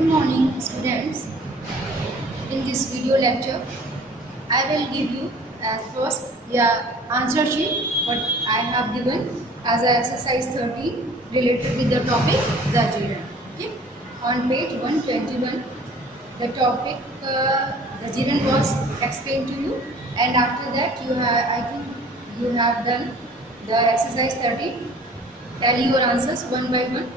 Good morning, students. In this video lecture, I will give you as first the answer sheet what I have given as a exercise 13 related with the topic the gerund. Okay. On page 121, the topic the gerund was explained to you, and after that you have I think you have done the exercise 13. Tally your answers one by one.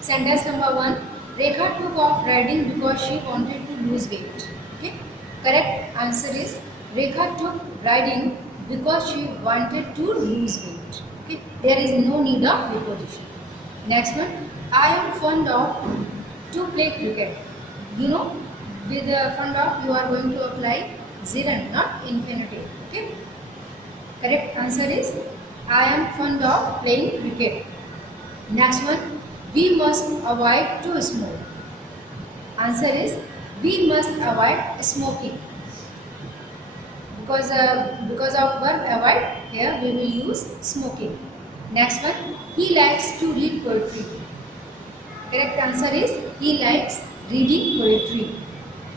Sentence number 1. Rekha took off riding because she wanted to lose weight. Okay. Correct answer is Rekha took riding because she wanted to lose weight. Okay. There is no need of preposition. Next one. I am fond of to play cricket. You know, with fond of you are going to apply gerund, not infinitive. Okay. Correct answer is I am fond of playing cricket. Next one, we must avoid to smoke. Answer is we must avoid smoking. Because of verb avoid, here we will use smoking. Next one, he likes to read poetry. Correct answer is he likes reading poetry.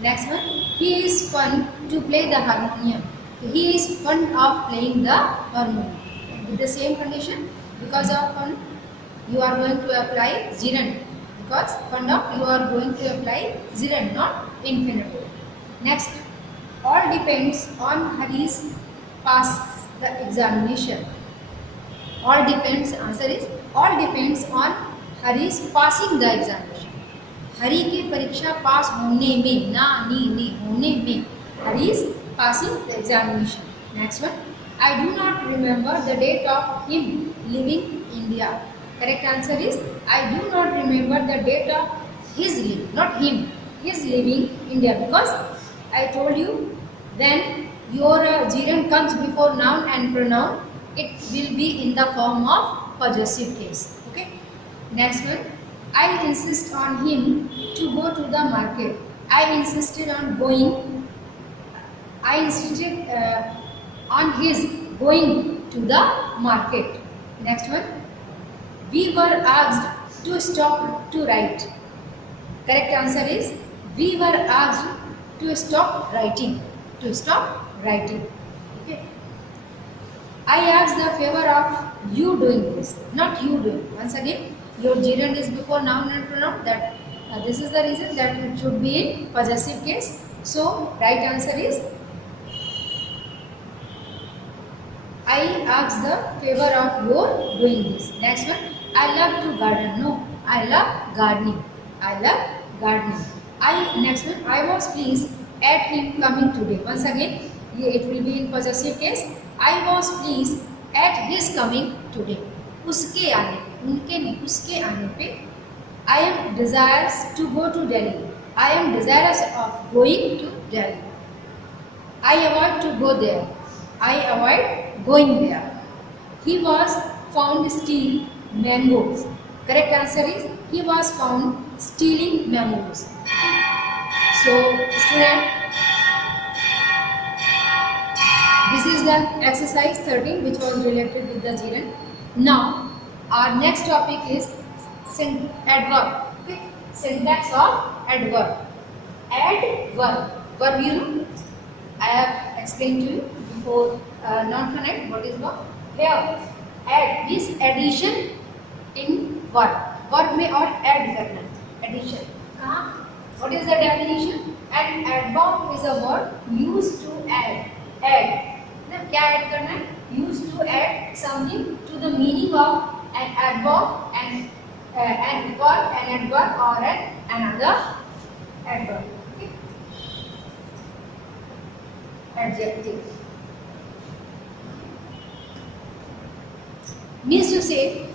Next one, he is fun to play the harmonium. He is fond of playing the harmonium. With the same condition, because of fun, you are going to apply gerund, because fond of you are going to apply gerund, not infinitive. Next, all depends on Hari's pass the examination. All depends, answer is all depends on Hari's passing the examination. हरी के परीक्षा पास होने में, ना नी ने होने में, Hari's passing the examination. Next one, I do not remember the date of him leaving India. Correct answer is I do not remember the date of his leave, not him, his leaving India, because I told you when your gerund comes before noun and pronoun, it will be in the form of possessive case. Okay. Next one, I insist on him to go to the market. I insisted on going. I insisted on his going to the market. Next one, we were asked to stop to write. Correct answer is we were asked to stop writing. To stop writing. Okay. I ask the favor of you doing this, not you doing. Once again, your gerund is before noun and pronoun. That this is the reason that it should be in possessive case. So, right answer is I ask the favor of your doing this. Next one, I love to garden. No, I love gardening. I love gardening. Next one, I was pleased at him coming today. Once again, it will be in possessive case. I was pleased at his coming today. उसके आने पे, उनके नहीं, उसके आने पे. I am desirous to go to Delhi. I am desirous of going to Delhi. I avoid to go there. I avoid going there. He was found stealing mangoes. Correct answer is he was found stealing mangoes. So, student, this is the exercise 13 which was related with the gerund. Now, our next topic is adverb. Okay? Syntax of adverb. Adverb. Verb, you know, I have explained to you before. Non-finite, what is verb? Here, add is addition in verb. Verb में और add करना. Addition. कहाँ? What is the definition? An adverb is a word used to add. Add. ना क्या add करना है? Used to add something to the meaning of an adverb and an verb, an adverb or another adverb. Okay. Adjective. Means to say,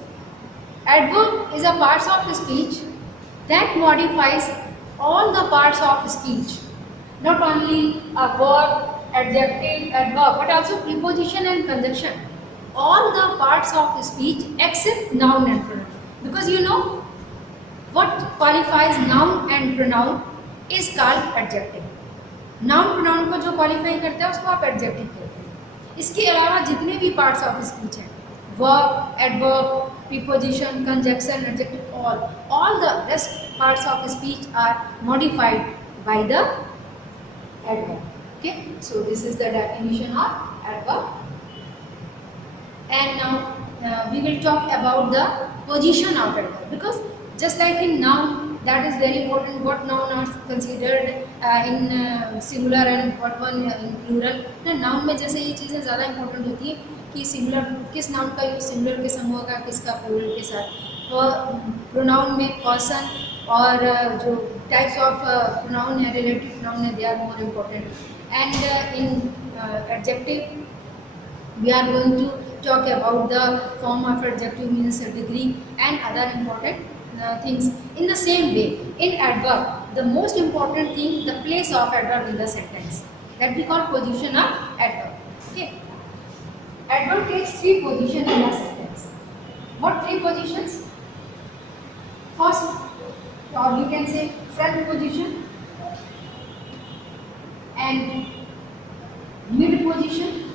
adverb is a part of speech that modifies all the parts of speech. Not only a verb, adjective, adverb, but also preposition and conjunction. All the parts of speech except noun and pronoun. Because you know, what qualifies noun and pronoun is called adjective. Noun pronoun को जो qualify करता है उसको आप adjective कहते हैं. इसके अलावा जितने भी parts of speech हैं, verb, adverb, preposition, conjunction, adjective, all the rest parts of speech are modified by the adverb. Okay, so this is the definition of adverb. And now we will talk about the position of adverb, because just like in noun, that is very important, what noun are considered in singular and what one in plural. ना noun में जैसे ये चीज़ें ज़्यादा important होती है कि singular किस noun का यूज singular के समूह का, किसका plural के साथ, तो pronoun में person और जो types of pronoun है, relative pronoun है, they are more important. And in adjective we are going to talk about the form of adjective, means degree and other important things. In the same way, in adverb, the most important thing, the place of adverb in the sentence, that we call position of adverb. Okay, adverb takes 3 positions in the sentence. What 3 positions? First, or we can say front position, and mid position,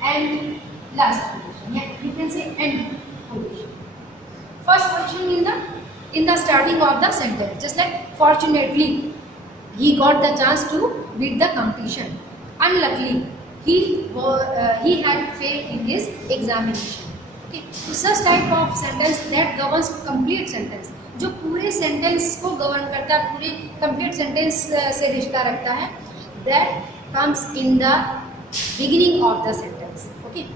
and last position. Yeah, you can say end position. First position in the starting of the sentence, just like fortunately he got the chance to beat the competition. Unluckily he had failed in his examination. Okay, so such type of sentence that governs complete sentence, जो पूरे sentence को govern करता है, पूरे complete sentence से रिश्ता रखता है, that comes in the beginning of the sentence. Okay,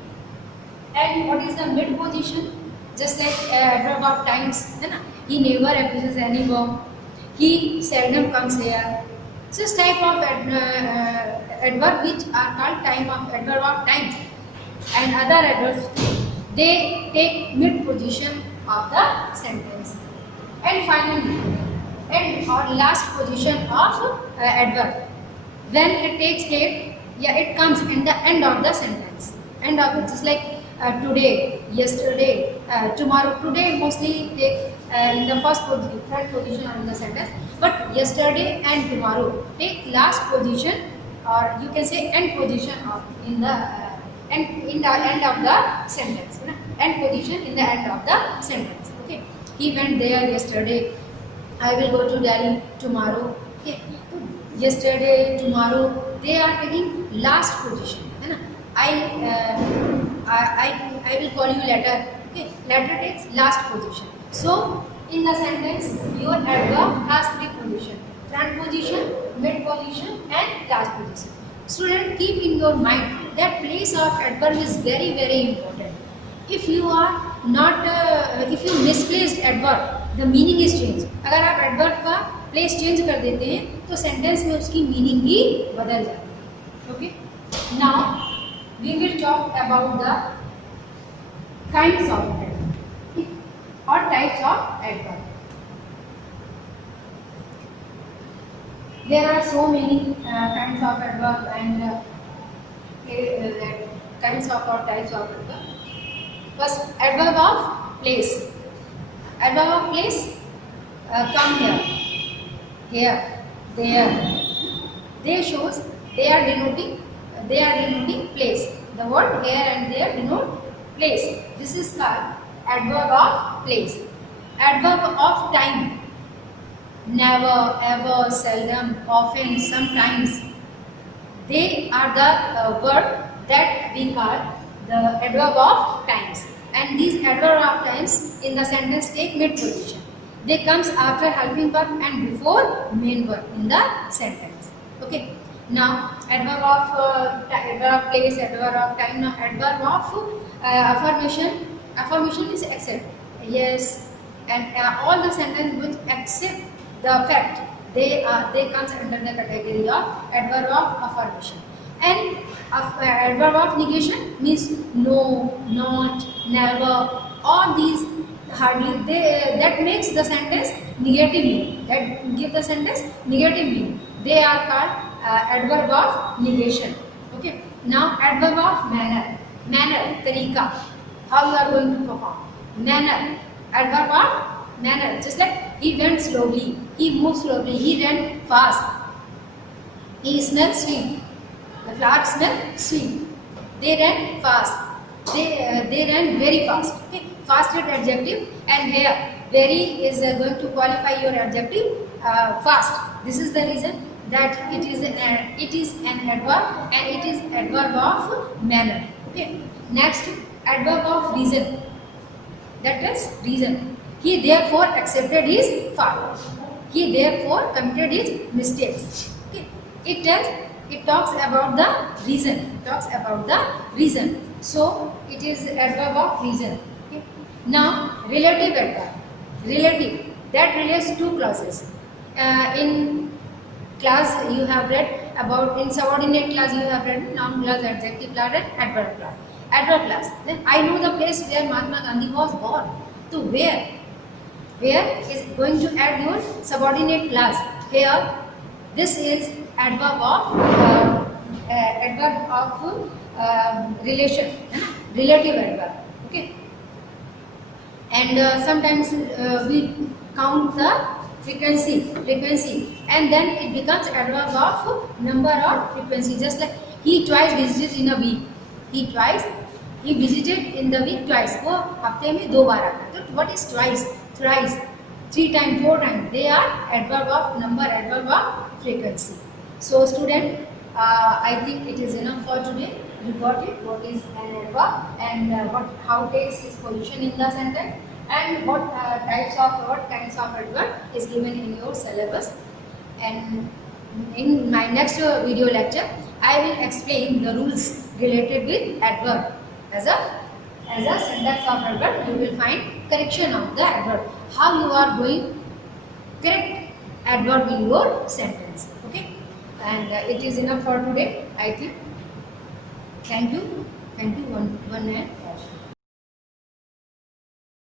and what is the mid position? Just like adverb of times, है ना, he never abuses any verb, he seldom comes here. Such type of adverb which are called adverb of times, and other adverbs, they take mid position of the sentence. And finally, end or last position of adverb, when it takes place, yeah, it comes in the end of the sentence. End of it, just like today, yesterday, tomorrow. Today mostly take in the front position of the sentence, but yesterday and tomorrow take last position, or you can say end position of in the end of the sentence. End position in the end of the sentence. Okay, he went there yesterday. I will go to Delhi tomorrow. Okay, yesterday, tomorrow, they are taking last position. I will call you later. Okay, later takes last position. So in the sentence, your adverb has 3 positions: front position, mid position, and last position. Student, keep in your mind that place of adverb is very important. If you are not, if you misplaced adverb, the meaning is changed. अगर आप adverb का place change कर देते हैं, तो sentence में उसकी meaning भी बदल जाती है. Okay. Now we will talk about the kinds of adverb or types of adverb. There are so many kinds of adverb and kinds of or types of adverb. First, adverb of place. Adverb of place, come here, there. They shows they are denoting place. The word here and there denote place. This is called adverb of place. Adverb of time. Never, ever, seldom, often, sometimes. They are the word that we call the adverb of times. And these adverb of times in the sentence take mid position. They comes after helping verb and before main verb in the sentence. Okay. Now adverb of place, adverb of time. Now adverb of affirmation. Affirmation is accept. Yes, and all the sentence which accept the fact, they comes under the category of adverb of affirmation. And adverb of negation means no, not, never. All these hardly that makes the sentence negative meaning. That give the sentence negative meaning. They are called adverb of negation. Okay. Now adverb of manner. Manner, tarika. How you are going to perform. Manner. Adverb of manner. Just like he went slowly, he moved slowly, he ran fast. He smelled sweet. The flowers smell sweet. They ran fast. They ran very fast. Okay. Fast is adjective, and here very is going to qualify your adjective fast. This is the reason that it is an adverb, and it is adverb of manner. Okay. Next, adverb of reason. That is reason. He therefore accepted his fault. He therefore committed his mistakes. Okay. It talks about the reason. It talks about the reason. So it is adverb of reason. Okay. Now relative adverb. Relative, that relates to clauses. In class you have read about, in subordinate class you have read noun clause, adjective clause and adverb clause. Adverb clause. Then I know the place where Mahatma Gandhi was born. So where is going to add your subordinate clause. Here this is adverb of relation, relative adverb. Okay. And sometimes we count the frequency, and then it becomes adverb of number or frequency. Just like he twice visited in a week. He visited in the week twice. वो हफ्ते में 2 बार आता है. तो what is twice, thrice, 3 times, 4 times? They are adverb of number, adverb of frequency. So student, I think it is enough for today. You got it, what is an adverb, and how takes its position in the sentence, and what kinds of adverb is given in your syllabus. And in my next video lecture, I will explain the rules related with adverb. As a syntax of adverb, you will find correction of the adverb, how you are going correct adverb in your sentence. Okay, and it is enough for today, I think. Thank you. One and all.